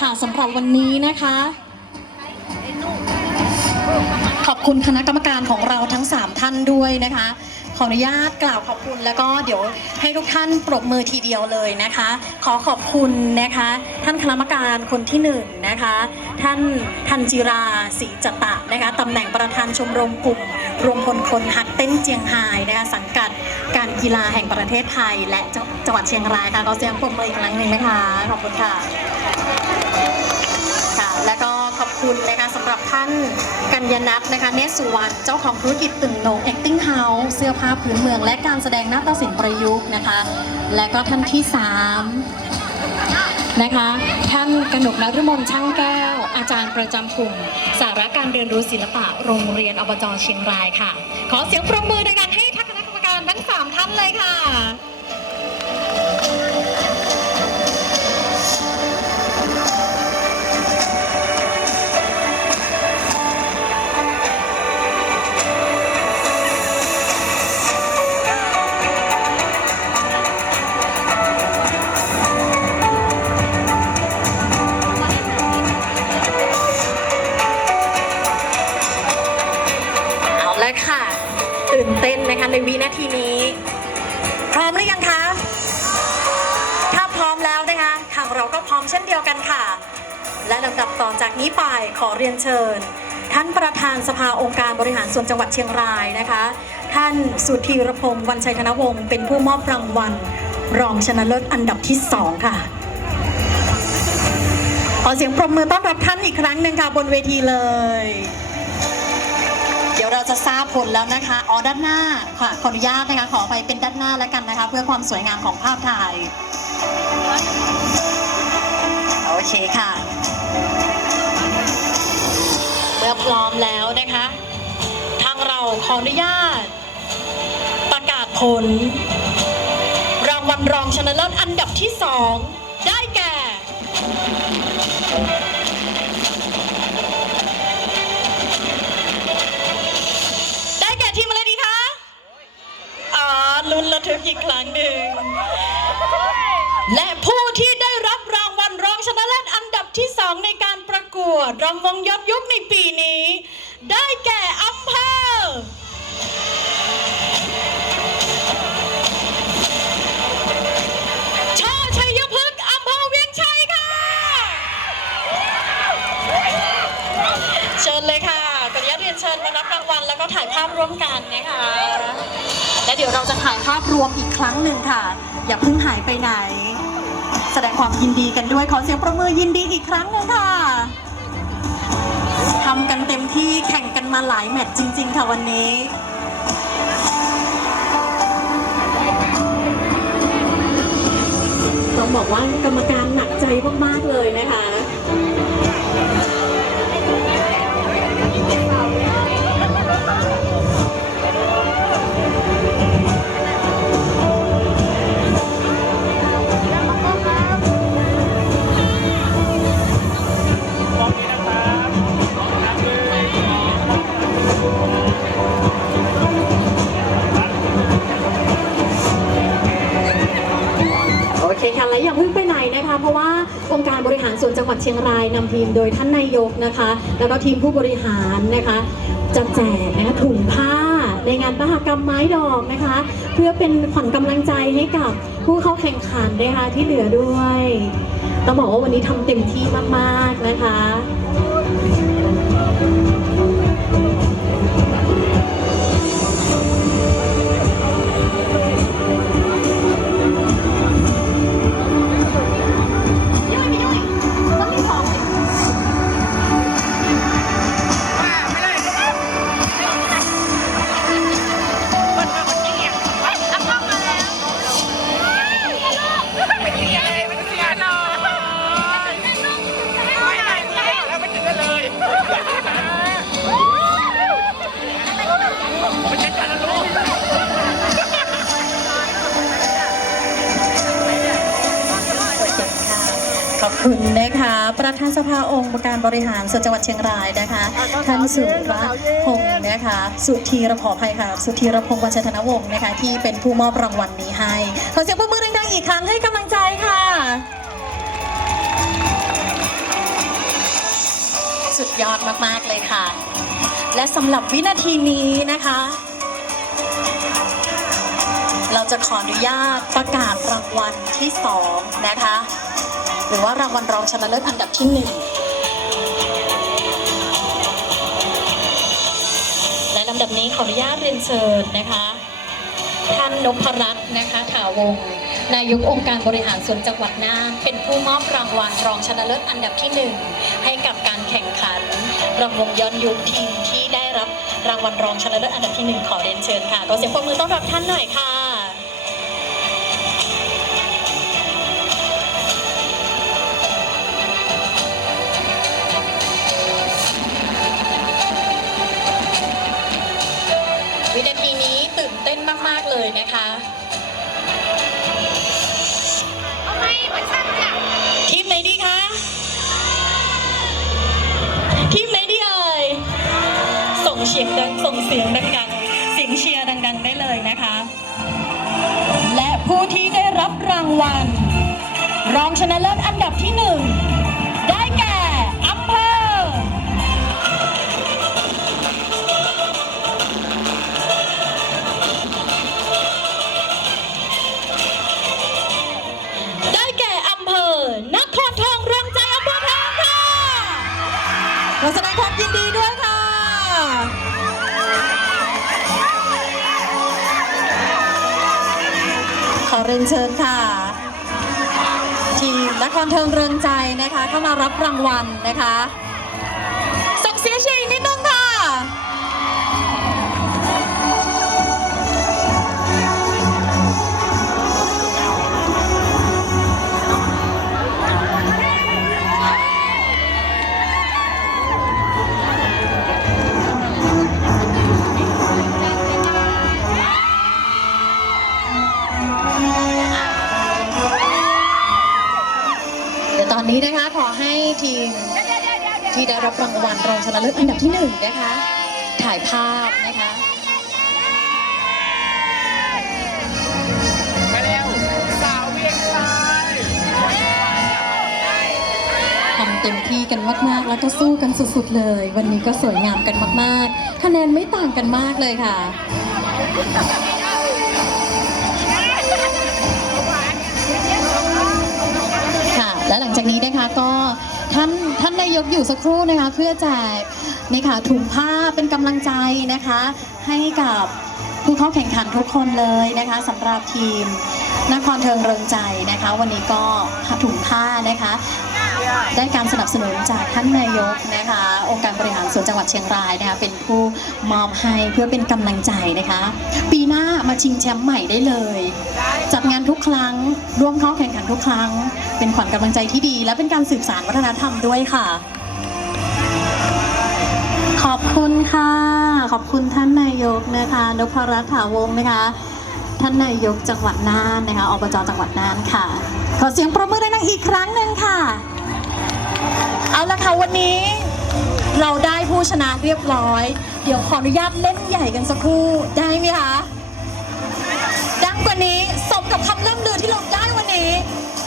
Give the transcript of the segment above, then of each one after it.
ค่ะสำหรับวันนี้นะคะ ขอบคุณคณะกรรมการของเราทั้ง 3 ท่านด้วยนะคะ ขออนุญาตกล่าวขอบคุณแล้วก็เดี๋ยวให้ทุกท่านปรบมือทีเดียวเลยนะคะ ขอขอบคุณนะคะ ท่านคณะกรรมการคนที่หนึ่งนะคะ ท่านทันจิราศรีจตะนะคะตำแหน่งประธานชมรมกลุ่มรวมพลคนฮักเต้นเจียงไฮ้นะคะสังกัดการกีฬาแห่งประเทศไทย และจังหวัดเชียงรายค่ะขอเสียงปรบมืออีกครั้งหนึ่งนะคะขอบคุณค่ะ คุณนะคะสำหรับท่านกัญญนัทนะคะเนศสุวรรณเจ้าของธุรกิจตึงโหนง acting house เสื้อผ้าพื้นเมือง และการแสดงนาฏศิลป์ประยุกต์นะคะ และก็ท่านที่สามนะคะ ท่านกนกนฤมลช่างแก้ว อาจารย์ประจำกลุ่ม สาระการเรียนรู้ศิลปะโรงเรียนอบจเชียงรายค่ะ ขอเสียงปรบมือในการให้ท่านคณะกรรมการทั้งสามท่านเลยค่ะ พร้อมเช่นเดียวกันค่ะ และลำดับต่อจากนี้ไปขอเรียนเชิญ ท่านประธานสภาองค์การบริหารส่วนจังหวัดเชียงรายนะคะ ท่านสุธีรพงศ์วันชัยธนวงศ์เป็นผู้มอบรางวัล รองชนะเลิศอันดับที่สองค่ะขอเสียงปรบมือต้อนรับท่านอีกครั้งหนึ่งค่ะบนเวทีเลย เดี๋ยวเราจะทราบผลแล้วนะคะอ๋อด้านหน้าค่ะขออนุญาตนะคะขอไปเป็นด้านหน้าแล้วกันนะคะ เพื่อความสวยงามของภาพถ่าย โอเคค่ะ เมื่อพร้อมแล้วนะคะ ทางเราขออนุญาต ประกาศผล รางวัลรองชนะเลิศอันดับที่สองได้แก่ ได้แก่ทีมอะไรดีคะ อ๋อลุ้นระทึกอีกครั้งหนึ่ง และผู้ที่ได้รับรางวัลรองชนะเลิศอันดับที่ส องในการประกวดรางวัลยอดยุคในปีนี้ ได้แก่อำเภอช่อชัยพฤกษ์อำเภอเวียงชัยค่ะเชิญเลยค่ะขออนุญาตเรียนเชิญมารับรางวัลแล้วก็ถ่ายภาพร่วมกันนะคะและเดี๋ยวเราจะถ่ายภาพรวมอีกครั้งหนึ่งค่ะ อย่าเพิ่งหายไปไหน แสดงความยินดีกันด้วยขอเสียงประมือยินดีอีกครั้งหนึ่งค่ะทำกันเต็มที่แข่งกันมาหลายแมตช์จริง ๆ ค่ะวันนี้ต้องบอกว่ากรรมการหนักใจมาก ๆ เลยนะคะ ชียงรายนำทีมโดยท่านนายกนะคะ แล้วก็ทีมผู้บริหารนะคะจะแจกนะคะถุงผ้าในงานมหกรรมไม้ดอกนะคะ เพื่อเป็นขวัญกำลังใจให้กับผู้เข้าแข่งขันนะคะที่เหลือด้วยต้องบอกว่าวันนี้ทำเต็มที่มาก ๆ นะคะ คุณนะคะ ประธานสภาองค์การบริหารส่วนจังหวัดเชียงรายนะคะ ท่านสุรพงศ์นะคะ สุธีรขออภัยค่ะ สุธีรพงศ์วัชธนวงศ์นะคะ ที่เป็นผู้มอบรางวัลนี้ให้ ขอเสียงปรบมือดังๆอีกครั้งให้กำลังใจค่ะ สุดยอดมากๆเลยค่ะ และสำหรับวินาทีนี้นะคะเราจะขออนุญาตประกาศรางวัลที่สองนะคะ หรือว่ารางวัลรองชนะเลิศอันดับที่หนึ่งและลำดับนี้ขออนุญาตเรียนเชิญนะคะ ท่านนพรัตน์นะคะถาวงนายกองค์การบริหารส่วนจังหวัดน่านเป็นผู้มอบรางวัลรองชนะเลิศอันดับที่หนึ่งให้กับการแข่งขันรำวงย้อนยุคทีมที่ได้รับรางวัลรองชนะเลิศอันดับที่หนึ่งขอเรียนเชิญค่ะขอเสียงปรบมือต้อนรับท่านหน่อยค่ะ เสียงดังส่งเสียงดังๆเสียงเชียร์ดัง ๆ ได้เลยนะคะ และผู้ที่ได้รับรางวัล รองชนะเลิศอันดับที่หนึ่ง เรียนเชิญค่ะทีมนครเทิงเรืองใจนะคะเข้ามารับรางวัลนะคะ วัลรองชนะเลิศอันดับที่หนึ่งนะคะ ถ่ายภาพนะคะมาเร็วสาวเวียงชายทำเต็มที่กันมาก ๆ แล้วก็สู้กันสุด ๆ เลย วันนี้ก็สวยงามกันมาก ๆ คะแนนไม่ต่างกันมากเลยค่ะค่ะและหลังจากนี้นะคะก็ท่านท่านนายกอยู่สักครู่นะคะ เพื่อแจก นี่ค่ะถุงผ้าเป็นกำลังใจนะคะ ให้กับผู้เข้าแข่งขันทุกคนเลยนะคะสำหรับทีมนครเทิงเริงใจนะคะ วันนี้ก็ถุงผ้านะคะ ได้การสนับสนุนจากท่านนายกนะคะ องค์การบริหารส่วนจังหวัดเชียงรายนะคะเป็นผู้มอบให้เพื่อเป็นกำลังใจนะคะ ปีหน้ามาชิงแชมป์ใหม่ได้เลย จัดงานทุกครั้ง ร่วมเข้าแข่งขันทุกครั้ง เป็นขวัญกำลังใจที่ดี และเป็นการสืบสานวัฒนธรรมด้วยค่ะ ขอบคุณค่ะ ขอบคุณท่านนายกนะคะนพรัตน์ถาวงนะคะ ท่านนายกจังหวัดน่านนะคะอบจจังหวัดน่านค่ะ ขอเสียงประมือดังๆอีกครั้งหนึ่งค่ะ เอาละค่ะวันนี้เราได้ผู้ชนะเรียบร้อย เดี๋ยวขออนุญาตเล่นใหญ่กันสักครู่ได้ไหมคะดังกว่านี้สมกับคำเริ่มลือที่เราได้วันนี้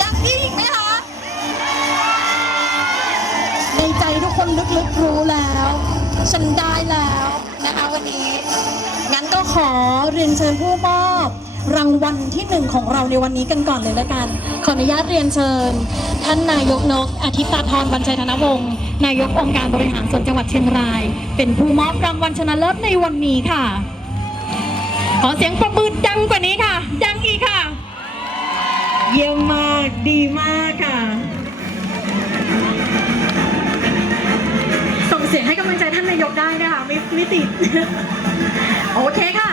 ดังอีกไหมคะในใจทุกคนลึกๆรู้แล้ว ฉันได้แล้วนะคะวันนี้ งั้นก็ขอเรียนเชิญผู้มอบรางวัลที่หนึ่งของเราในวันนี้กันก่อนเลยละกัน ขออนุญาตเรียนเชิญ ท่านนายกนกอาทิตาธรบรรชัยธนวงศ์นายกองค์การบริหารส่วนจังหวัดเชียงราย เป็นผู้มอบรางวัลชนะเลิศในวันนี้ค่ะ ขอเสียงประมือดังกว่านี้ค่ะ ดังอีกค่ะ เยี่ยมมากดีมากค่ะ บได้นะคะไม่ไม่ติด โอเคค่ะ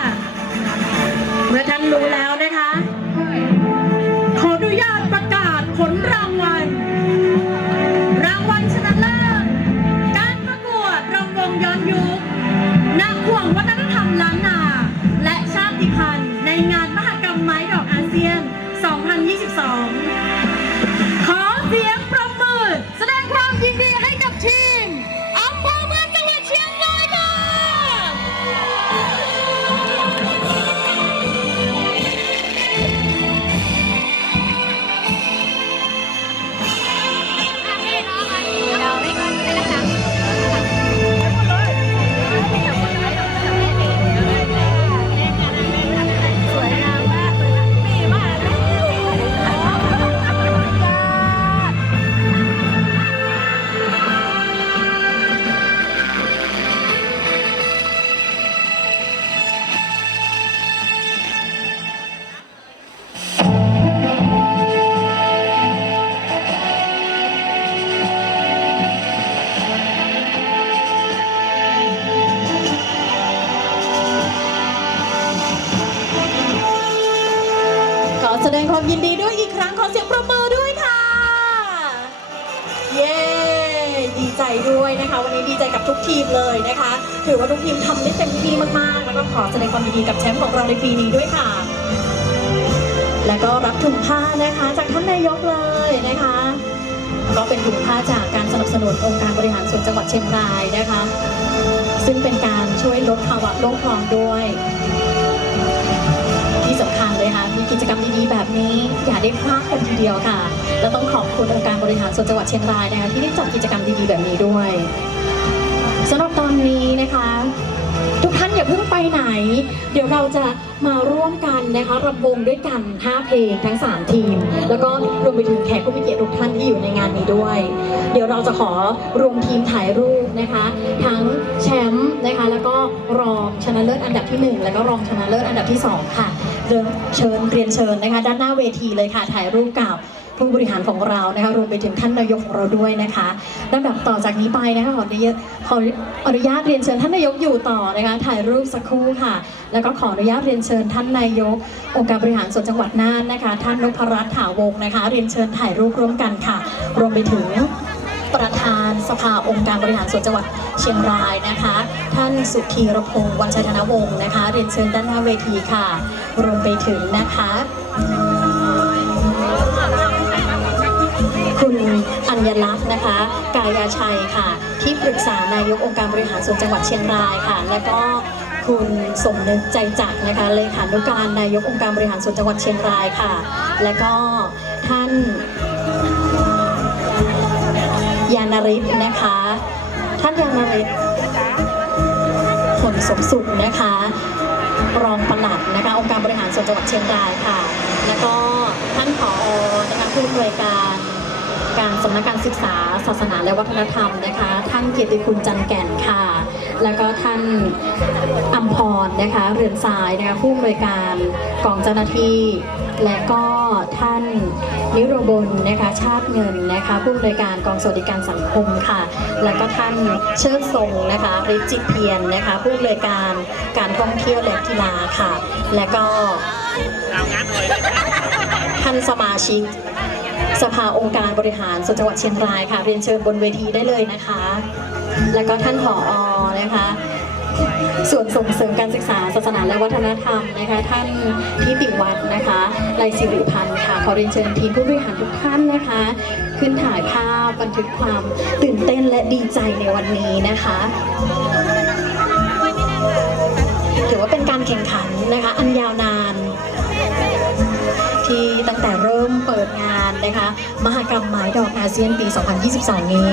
เมื่อท่านรู้แล้วนะคะะวันนี้ดีใจกับทุกทีมเลยนะคะ ถือว่าทุกทีมทำได้เต็มที่มากๆ แล้วก็ขอแสดงความยินดีกับแชมป์ของเราในปีนี้ด้วยค่ะ แล้วก็รับถุงผ้านะคะ จากท่านนายกเลยนะคะ ก็เป็นถุงผ้าจากการสนับสนุนองค์การบริหารส่วนจังหวัดเชียงรายนะคะ ซึ่งเป็นการช่วยลดภาวะโลกร้อนด้วย กิจกรรมดีๆแบบนี้ อย่าได้พลาดกันทีเดียวค่ะ และต้องขอบคุณองค์การบริหารส่วนจังหวัดเชียงรายนะคะที่ได้จัดกิจกรรมดีๆแบบนี้ด้วยสำหรับตอนนี้นะคะ ทุกท่านอย่าเพิ่งไปไหน เดี๋ยวเราจะมาร่วมกันนะคะรำวงด้วยกัน 5 เพลงทั้ง 3 ทีม แล้วก็รวมไปถึงแขกผู้มีเกียรติทุกท่านที่อยู่ในงานนี้ด้วย เดี๋ยวเราจะขอรวมทีมถ่ายรูปนะคะ ทั้งแชมป์นะคะแล้วก็รองชนะเลิศอันดับที่ 1 แล้วก็รองชนะเลิศอันดับที่ 2 ค่ะ เชิญเรียนเชิญนะคะ ด้านหน้าเวทีเลยค่ะถ่ายรูปกับผู้บริหารของเรานะคะรวมไปถึงท่านนายกของเราด้วยนะคะลำดับต่อจากนี้ไปนะคะขออนุญาตขออนุญาตเรียนเชิญท่านนายกอยู่ต่อนะคะถ่ายรูปสักครู่ค่ะ แล้วก็ขออนุญาตเรียนเชิญท่านนายก องค์การบริหารส่วนจังหวัดน่านนะคะ ท่านนพรัตน์ถาวงนะคะ เรียนเชิญถ่ายรูปร่วมกันค่ะ รวมไปถึง ประธานสภาองค์การบริหารส่วนจังหวัดเชียงรายนะคะ ท่านสุธีรพงศ์วันชัยธนวงศ์นะคะ เรียนเชิญด้านหน้าเวทีค่ะ รวมไปถึงนะคะ คุณอัญลักษณ์นะคะ กายาชัยค่ะ ที่ปรึกษานายกองค์การบริหารส่วนจังหวัดเชียงรายค่ะ และก็คุณสมนึกใจจักรนะคะเลขานุการนายกองค์การบริหารส่วนจังหวัดเชียงรายค่ะ และก็ท่าน นริศนะคะ ท่านยานริศผลสมสุขนะคะ รองปลัดนะคะองค์การบริหารส่วนจังหวัดเชียงรายค่ะ แล้วก็ท่านผอนะคะผู้อำนวยการการสำนักการศึกษา ศาสนาและวัฒนธรรมนะคะ ท่านเกียรติคุณจันแก่นค่ะ แล้วก็ท่านอัมพรนะคะ เรือนทรายนะคะผู้อำนวยการกองเจ้าหน้าที่และก็ ท่านนิโรบลนะคะชาติเงินนะคะผู้อำนวยการกองสวัสดิการสังคมค่ะ แล้วก็ท่านเชิดทรงนะคะฤทธิ์จิเพียรนะคะผู้อำนวยการการท่องเที่ยวและกีฬาค่ะ และก็ท่านสมาชิกสภาองค์การบริหารส่วนจังหวัดเชียงรายค่ะ เรียนเชิญบนเวทีได้เลยนะคะ แล้วก็ท่านผออนะคะ ส่วนส่งเสริมการศึกษาศาสนาและวัฒนธรรมนะคะท่านทิติวัฒน์นะคะไลศิริพันธ์ค่ะขอเรียนเชิญทีมผู้บริหารทุกท่านนะคะ ขึ้นถ่ายภาพบันทึกความตื่นเต้นและดีใจในวันนี้นะคะถือว่าเป็นการแข่งขันนะคะ อันยาวนาน ที่ตั้งแต่เริ่มเปิดงานนะคะ มหกรรมไม้ดอกอาเซียนปี 2022 นี้